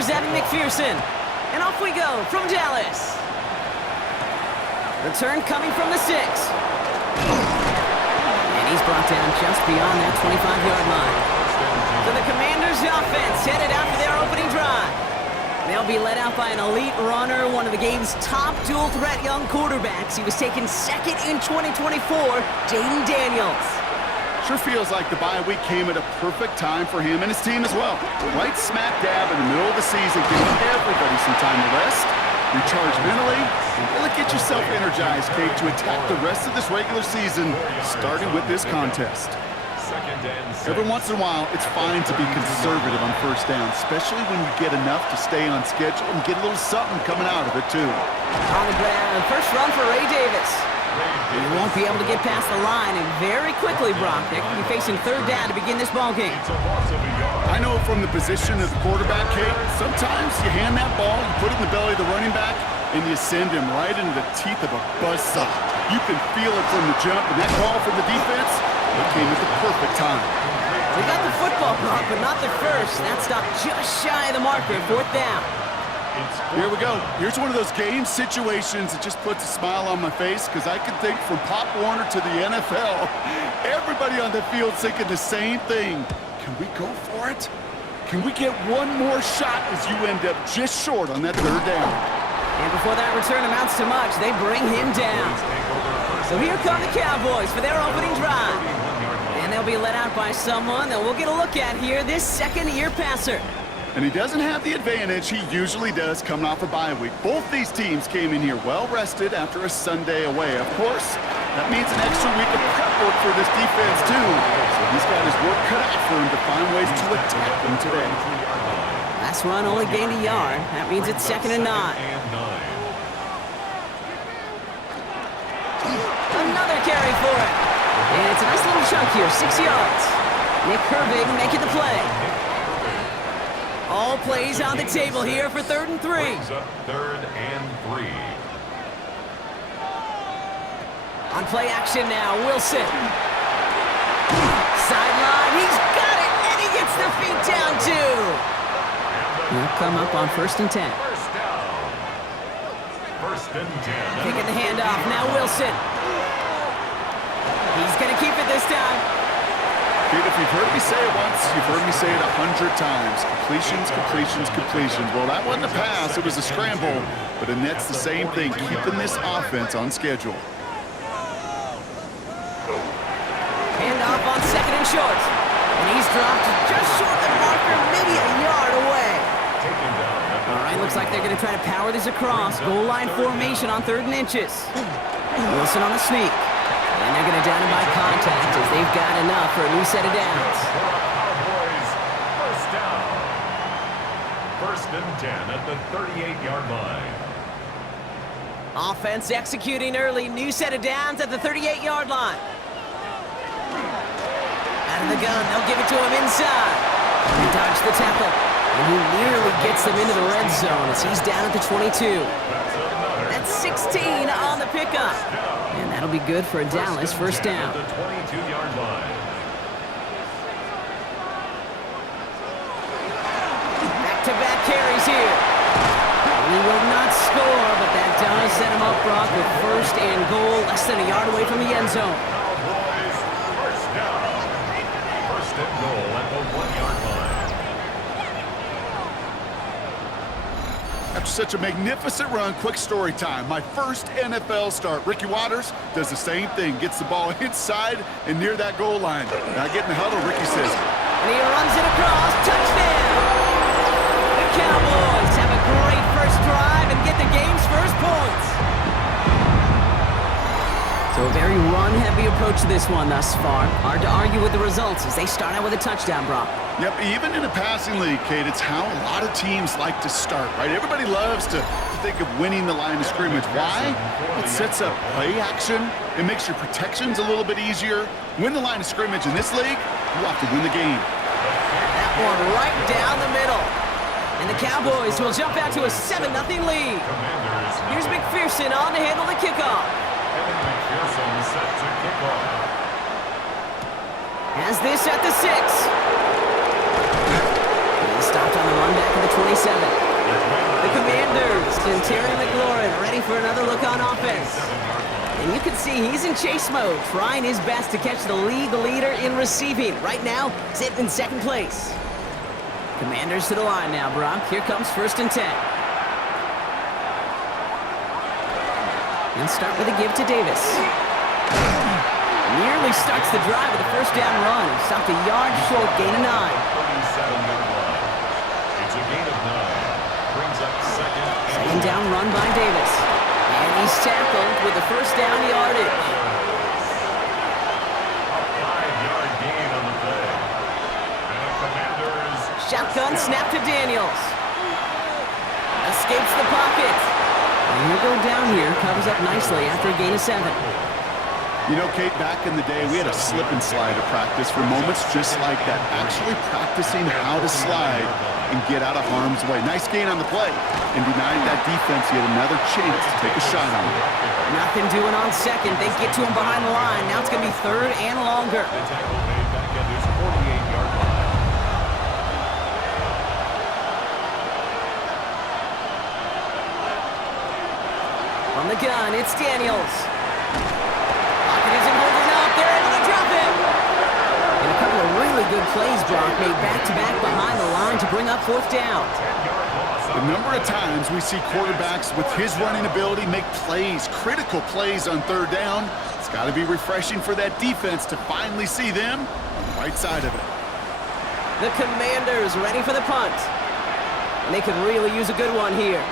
Here's Evan McPherson. And off we go from Dallas. Return coming from the 6. And he's brought down just beyond that 25-yard line. So the Commanders' offense headed out for their opening drive. They'll be led out by an elite runner, one of the game's top dual-threat young quarterbacks. He was taken second in 2024, Jaden Daniels. Sure feels like the bye week came at a perfect time for him and his team as well. Right smack dab in the middle of the season, giving everybody some time to rest, recharge mentally, and really get yourself energized, Kate, to attack the rest of this regular season, starting with this contest. Every once in a while, it's fine to be conservative on first down, especially when you get enough to stay on schedule and get a little something coming out of it, too. On the ground, first run for Ray Davis. He won't be able to get past the line, and very quickly, Brock, they could be facing third down to begin this ball game. I know from the position of the quarterback, Kate, sometimes you hand that ball, you put it in the belly of the running back, and you send him right into the teeth of a buzzsaw. You can feel it from the jump, and that call from the defense, it came at the perfect time. We got the football, Brock, but not the first. That stopped just shy of the marker, fourth down. Here we go. Here's one of those game situations that just puts a smile on my face, because I can think from Pop Warner to the NFL, everybody on the field thinking the same thing. Can we go for it? Can we get one more shot as you end up just short on that third down? And before that return amounts to much, they bring him down. So here come the Cowboys for their opening drive. And they'll be led out by someone that we'll get a look at here, this second-year passer. And he doesn't have the advantage he usually does coming off a bye week. Both these teams came in here well-rested after a Sunday away. Of course, that means an extra week of prep work for this defense, too. So he's got his work cut out for him to find ways to attack them today. Last run only gained a yard. That means it's 2nd and 9. Another carry for it. And it's a nice little chunk here, 6 yards. Nick Herbig making the play. All plays on the table here for 3rd and 3. 3rd and 3. On play action now, Wilson. Sideline, he's got it, and he gets the feet down too. He'll come up on 1st and 10. First down. 1st and 10. Kicking the handoff, now Wilson. He's going to keep it this time. Kate, if you've heard me say it once, you've heard me say it 100 times. Completions, completions, completions. Well, that wasn't a pass, it was a scramble. But Annette's the same thing, keeping this offense on schedule. Handoff on 2nd and short. And he's dropped just short of the marker, maybe a yard away. All right, looks like they're going to try to power this across. Goal line formation on 3rd and inches. Wilson on the sneak. And they're going to down him by contact as they've got enough for a new set of downs. Cowboys, first down. 1st and 10 at the 38-yard line. Offense executing early. New set of downs at the 38-yard line. Out of the gun. They'll give it to him inside. He dodged the tackle. And he nearly gets them into the red zone as he's down at the 22. That's 16 on the pickup. And that'll be good for a Dallas first down. The 22-yard line. Back-to-back carries here. He will not score, but that does set him up, Brock, with 1st and goal, less than a yard away from the end zone. Cowboys, first down. 1st and goal at the 1-yard line. After such a magnificent run, quick story time. My first NFL start. Ricky Watters does the same thing. Gets the ball inside and near that goal line. Now get in the huddle, Ricky says. And he runs it across. Touchdown! The Cowboys have a great first drive and get the game's first points. So a very run-heavy approach to this one thus far. Hard to argue with the results as they start out with a touchdown, Brock. Yep, even in a passing league, Kate, it's how a lot of teams like to start, right? Everybody loves to think of winning the line of scrimmage. Why? It sets up play action. It makes your protections a little bit easier. Win the line of scrimmage in this league, you have to win the game. That one right down the middle. And the Cowboys will jump out to a 7-0 lead. Here's McPherson on to handle the kickoff. McPherson set to kick off. Has this at the 6. He stopped on the run back of the 27. And Terry McLaurin ready for another look on offense. And you can see he's in chase mode, trying his best to catch the league leader in receiving. Right now, sitting in second place. Commanders to the line now, Brock. Here comes 1st and 10. And start with a give to Davis. Nearly starts the drive with a 1st down run. He stopped a yard short, gain of 9. 37-yard line. It's a gain of 9. Brings up Second down run by Davis. And he's tackled with the 1st down yardage. A 5-yard gain on the play. And the Commanders... Shotgun snap to Daniels. Escapes the pocket. And he'll go down here, covers up nicely after a gain of 7. You know, Kate, back in the day, we had a slip and slide to practice for moments just like that. Actually practicing how to slide and get out of harm's way. Nice gain on the play. And denying that defense yet another chance to take a shot on it. Nothing doing on second. They get to him behind the line. Now it's going to be 3rd and longer. The tackle made back at his 48-yard line. From the gun, it's Daniels. Pocket isn't holding up. They're able to drop him. And a couple of really good plays, Brock, made back-to-back behind the line to bring up 4th down. The number of times we see quarterbacks with his running ability make plays, critical plays on 3rd down, it's got to be refreshing for that defense to finally see them on the right side of it. The Commanders ready for the punt. And they could really use a good one here.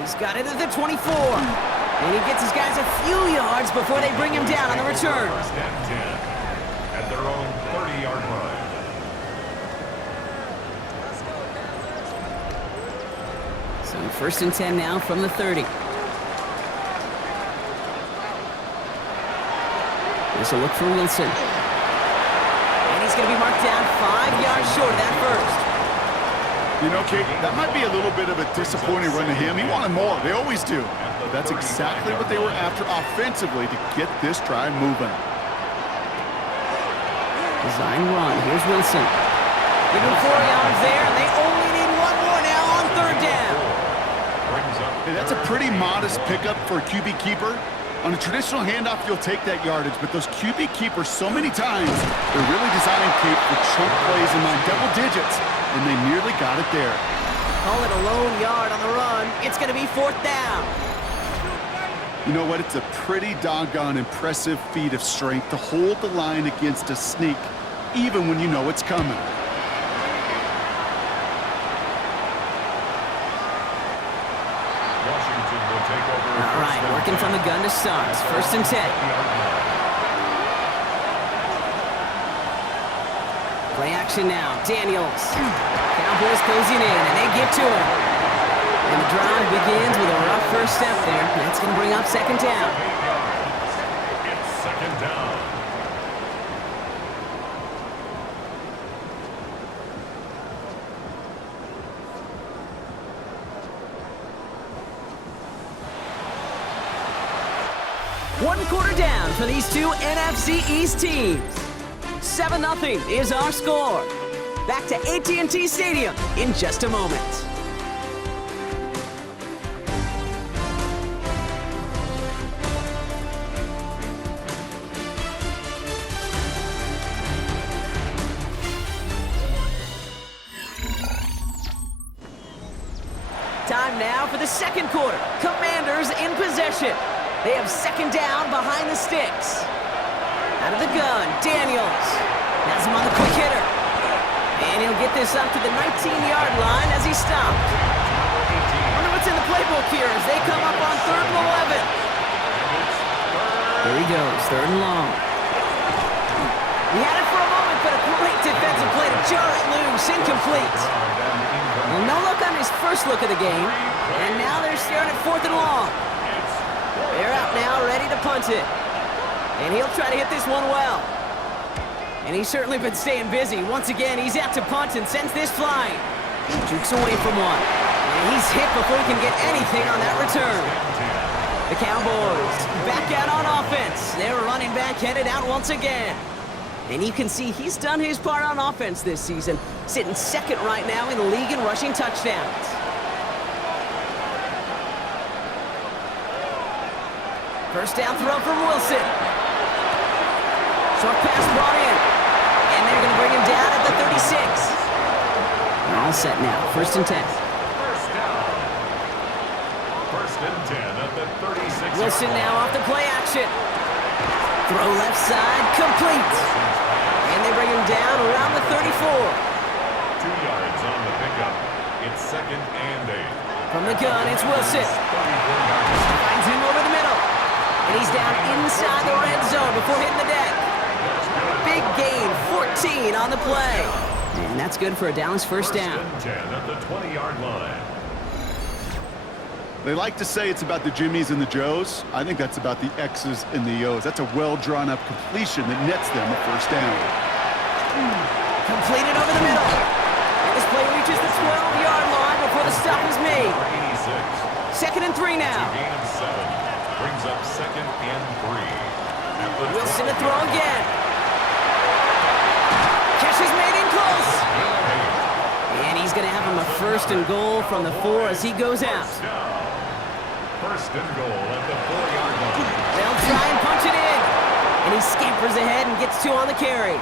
He's got it at the 24. And he gets his guys a few yards before they bring him down on the return. 1st and 10 at their own 30-yard line. So 1st and 10 now from the 30. This will look for Wilson. And he's going to be marked down 5 yards short of that first. You know, Kate, that might be a little bit of a disappointing run to him. He wanted more. They always do. But that's exactly what they were after offensively to get this drive moving. Design run. Here's Wilson. Give him 4 yards there, and they only need 1 more now on 3rd down. Hey, that's a pretty modest pickup for a QB keeper. On a traditional handoff, you'll take that yardage, but those QB keepers, so many times, they're really designed, Kate, for chunk plays in my double digits, and they nearly got it there. Call it a lone yard on the run. It's going to be 4th down. You know what? It's a pretty doggone impressive feat of strength to hold the line against a sneak, even when you know it's coming. Washington will take over. All right, working from the gun to start. 1st and 10. Play action now. Daniels. Cowboys closing in, and they get to him. And the drive begins with a rough first step there. That's going to bring up 2nd down. It's 2nd down. One quarter down for these two NFC East teams. 7-0 is our score. Back to AT&T Stadium in just a moment. Time now for the 2nd quarter. Commanders in possession. They have 2nd down behind the sticks. Out of the gun, Daniels. Has him on the quick hitter. And he'll get this up to the 19-yard line as he stopped. Wonder what's in the playbook here as they come up on 3rd and 11. There he goes, 3rd and long. He had it for a moment, but a great defensive play to jar it loose, incomplete. Well, no look on his first look of the game, and now they're staring at 4th and long. They're out now, ready to punt it. And he'll try to hit this one well. And he's certainly been staying busy. Once again, he's out to punt and sends this flying. He jukes away from one. And he's hit before he can get anything on that return. The Cowboys back out on offense. Their running back headed out once again. And you can see he's done his part on offense this season, sitting second right now in the league in rushing touchdowns. First down throw from Wilson. Short pass brought in. And they're going to bring him down at the 36. They're all set now. First and 10. First down. First and 10 at the 36. Wilson now off the play action. Throw left side, complete. And they bring him down around the 34. 2 yards on the pickup. It's second and 8. From the gun, it's Wilson. Finds him over the middle. And he's down inside the red zone before hitting the deck. Big gain, 14 on the play. And that's good for a Dallas first down. First and 10 at the 20-yard line. They like to say it's about the Jimmies and the Joes. I think that's about the X's and the O's. That's a well-drawn-up completion that nets them a first down. Completed over the middle. And this play reaches the 12-yard line before the stop is made. 86. Second and 3 now. Gain of 7. Brings up second and 3. At the Wilson to throw again. Catch is made in close. And he's going to have him a first and goal from the 4 as he goes out. First and goal at the 4-yard line. They'll try and punch it in. And he scampers ahead and gets 2 on the carry.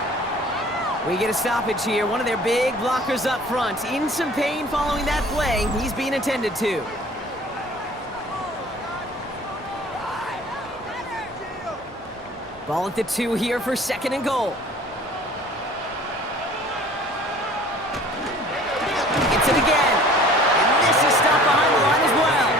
We get a stoppage here. One of their big blockers up front. In some pain following that play. He's being attended to. Ball at the 2 here for second and goal. Gets it again. And this is stopped behind the line as well.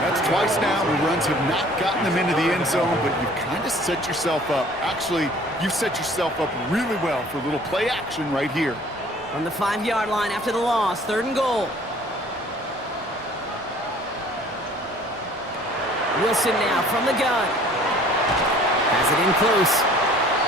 That's twice now where runs have not gotten them into the end zone, but you've kind of set yourself up. Actually, you've set yourself up really well for a little play action right here. From the 5-yard line after the loss, third and goal. Wilson now from the gun. Has it in close.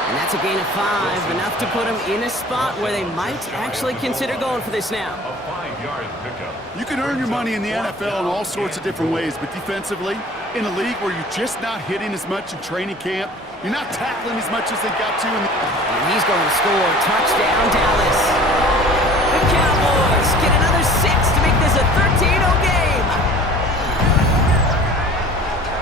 And that's a gain of 5, enough to put him in a spot where they might actually consider going for this now. A 5-yard pickup. You can earn your money in the NFL in all sorts of different ways, but defensively, in a league where you're just not hitting as much in training camp, you're not tackling as much as they got to. And he's going to score. Touchdown, Dallas. The Cowboys get another 6 to make this a 13-0 game.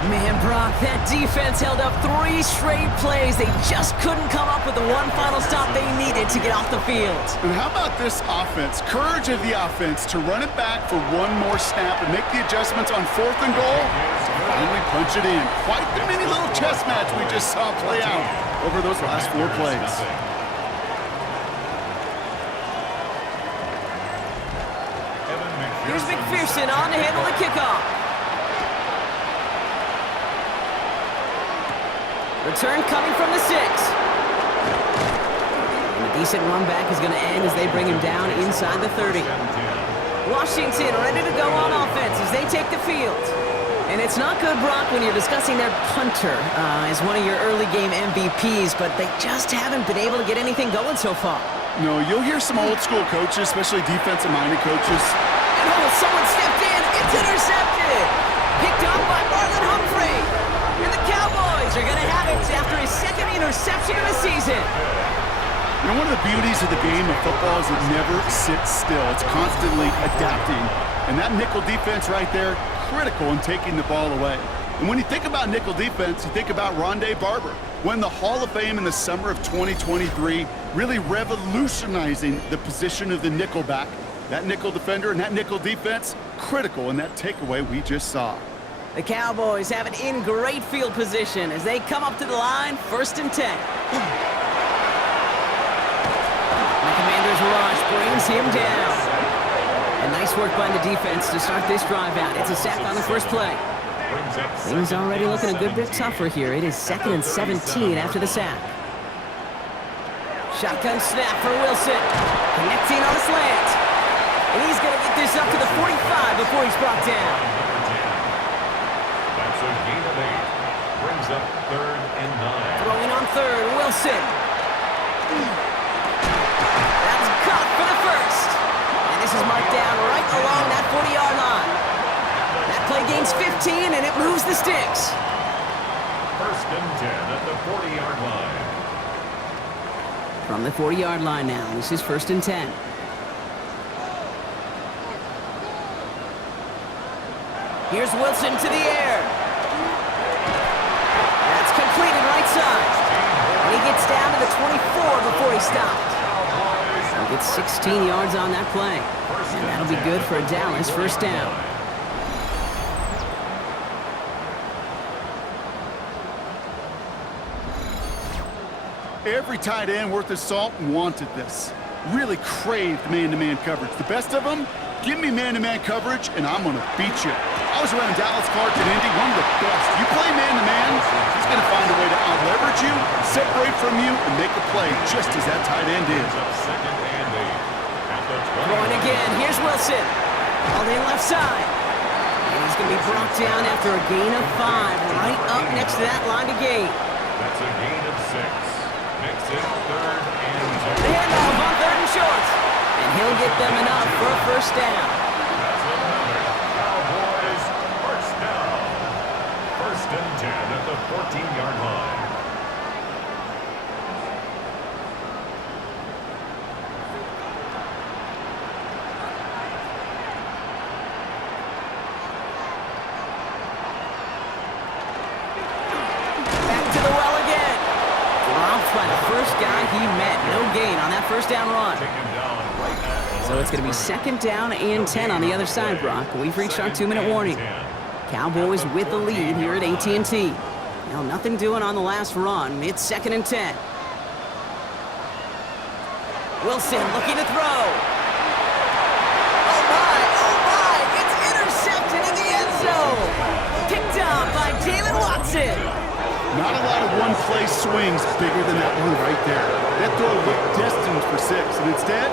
Man, Brock, that defense held up 3 straight plays. They just couldn't come up with the one final stop they needed to get off the field. And how about this offense? Courage of the offense to run it back for one more snap and make the adjustments on 4th and goal to finally punch it in. Quite the mini little chess match we just saw play out over those last 4 plays. Here's McPherson on to handle the kickoff. Return coming from the 6. And a decent run back is going to end as they bring him down inside the 30. Washington ready to go on offense as they take the field. And it's not good, Brock, when you're discussing their punter as one of your early game MVPs, but they just haven't been able to get anything going so far. No, you'll hear some old school coaches, especially defensive-minded coaches. And someone stepped in. It's intercepted. Picked up by Marlon Humphrey. And the Cowboys are going to have it after his 2nd interception of the season. You know, one of the beauties of the game of football is it never sits still. It's constantly adapting. And that nickel defense right there, critical in taking the ball away. And when you think about nickel defense, you think about Rondé Barber, won the Hall of Fame in the summer of 2023, really revolutionizing the position of the nickelback. That nickel defender and that nickel defense, critical in that takeaway we just saw. The Cowboys have it in great field position as they come up to the line, 1st and 10. The Commander's rush brings him down. And nice work by the defense to start this drive out. It's a sack on the first play. Things already looking a good bit tougher here. It is 2nd and 17 after the sack. Shotgun snap for Wilson. Connecting on a slant. And he's going to get this up to the 45 before he's brought down. That's a gain of 8. Brings up 3rd and 9. Throwing on 3rd, Wilson. That's caught for the first. And this is marked down right along that 40-yard line. That play gains 15, and it moves the sticks. 1st and 10 at the 40-yard line. From the 40-yard line now, this is 1st and 10. Here's Wilson to the air. That's completed right side. And he gets down to the 24 before he stopped. He'll get 16 yards on that play. And that'll be good for a Dallas 1st down. Every tight end worth his salt wanted this. Really craved man-to-man coverage. The best of them, give me man-to-man coverage, and I'm going to beat you. I was around Dallas Clark and Indy, one of the best. You play man-to-man, he's going to find a way to out-leverage you, separate from you, and make a play just as that tight end is. Throwing again, here's Wilson. All in left side. And he's going to be brought down after a gain of 5, right up next to that line to gain. That's a gain of 6. Makes it 3rd and 2. The handoff on 3rd and short. And he'll get them enough for a 1st down. That's another Cowboys 1st down. 1st and 10 at the 14-yard line. Back to the well again. Dropped by the first guy he met. No gain on that 1st down run. So it's going to be 2nd down and 10 on the other side, Brock. We've reached our 2-minute warning. Cowboys with the lead here at AT&T. Now, nothing doing on the last run. It's 2nd and 10. Wilson looking to throw. Oh, my. It's intercepted in the end zone. Picked up by Jalen Watson. Not a lot of one-play swings bigger than that one right there. That throw looked destined for 6, and instead,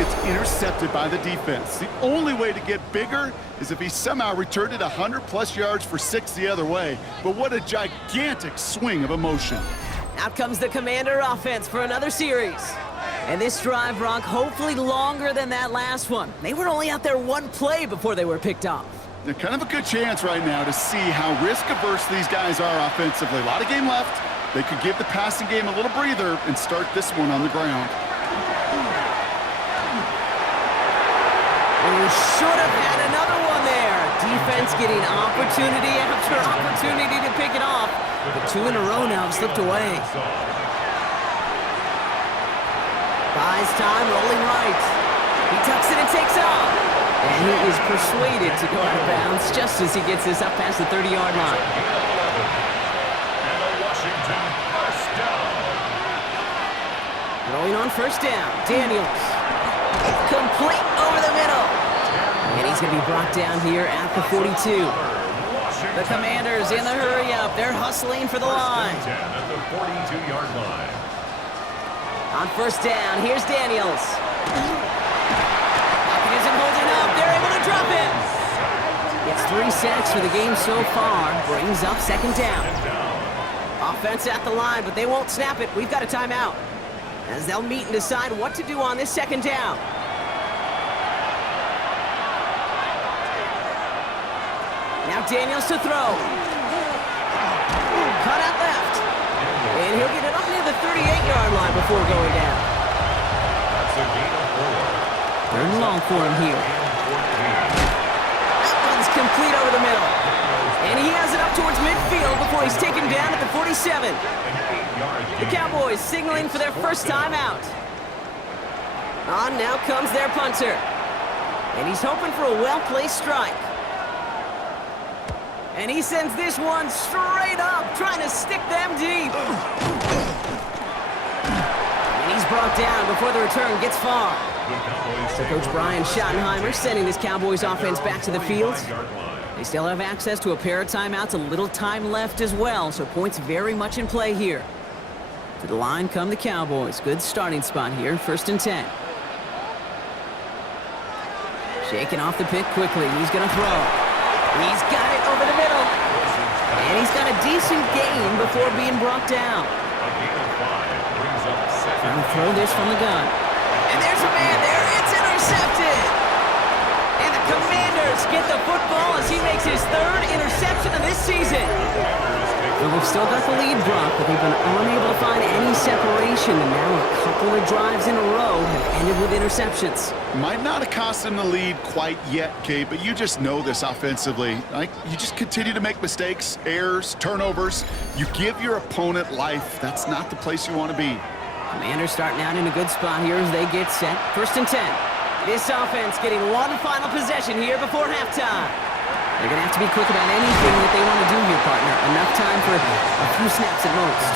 it's intercepted by the defense. The only way to get bigger is if he somehow returned it 100-plus yards for 6 the other way. But what a gigantic swing of emotion. Out comes the Commander offense for another series. And this drive, Brock, hopefully longer than that last one. They were only out there 1 play before they were picked off. They're kind of a good chance right now to see how risk-averse these guys are offensively. A lot of game left. They could give the passing game a little breather and start this one on the ground. We should have had another one there. Defense getting opportunity after opportunity to pick it off. But 2 in a row now have slipped away. Buys time, rolling right. He tucks it and takes off. And he is persuaded to go out of bounds just as he gets this up past the 30-yard line. And a Washington 1st down. Rolling on 1st down, Daniels. Complete over the middle. And he's going to be brought down here at the 42. The Commanders in the hurry-up. They're hustling for the line. 10 at the 42-yard line. On 1st down, here's Daniels. Pocket isn't holding up. They're able to drop it. It's 3 sacks for the game so far. Brings up 2nd down. Offense at the line, but they won't snap it. We've got a timeout. As they'll meet and decide what to do on this 2nd down. Now Daniels to throw. Cut out left. And he'll get it up near the 38-yard line before going down. That's a gain of 4. 3rd and long for him here. That one's complete over the middle. And he has it up towards midfield before he's taken down at the 47. The Cowboys signaling for their 1st time out. On now comes their punter. And he's hoping for a well-placed strike. And he sends this one straight up, trying to stick them deep. And he's brought down before the return gets far. So Coach Brian Schottenheimer sending this Cowboys offense back to the field. They still have access to a pair of timeouts, a little time left as well, so points very much in play here. To the line come the Cowboys. Good starting spot here, 1st and 10. Shaking off the pick quickly. He's going to throw. He's got it over the middle. And he's got a decent gain before being brought down. Trying to throw this from the gun. And there's a man there. It's intercepted. And the Commanders get the football as he makes his 3rd interception of this season. Well, they've still got the lead, Brock, but they've been unable to find any separation, and now a couple of drives in a row have ended with interceptions. Might not have cost them the lead quite yet, Kate, but you just know this offensively. Like, you just continue to make mistakes, errors, turnovers. You give your opponent life. That's not the place you want to be. Commanders starting out in a good spot here as they get set. 1st and 10. This offense getting one final possession here before halftime. They're going to have to be quick about anything that they want to do here, partner. Enough time for a few snaps at most.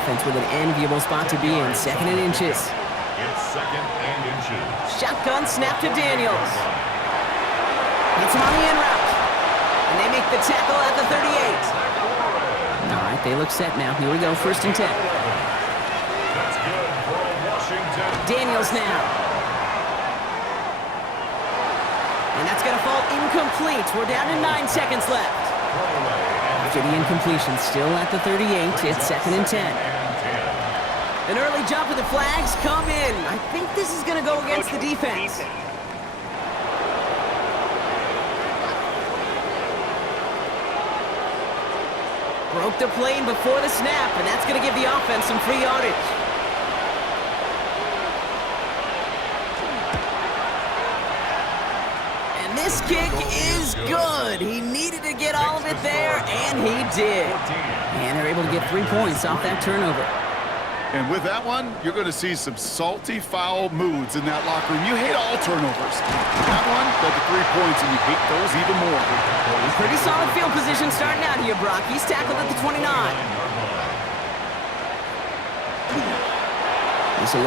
Offense with an enviable spot to be in. 2nd and inches. It's 2nd and inches. Shotgun snap to Daniels. Gets him on the in route. And they make the tackle at the 38. All right, they look set now. Here we go, 1st and 10. That's good for Washington. Daniels now. And that's going to fall incomplete. We're down to 9 seconds left. After the incompletion, still at the 38, it's 2nd and 10. An early jump of the flags come in. I think this is going to go against the defense. Broke the plane before the snap, and that's going to give the offense some free yardage. This kick is good. He needed to get all of it there, and he did. And they're able to get 3 points off that turnover. And with that one, you're going to see some salty, foul moods in that locker room. You hate all turnovers. That one led to 3 points, and you hate those even more. Pretty solid field position starting out here, Brock. He's tackled at the 29.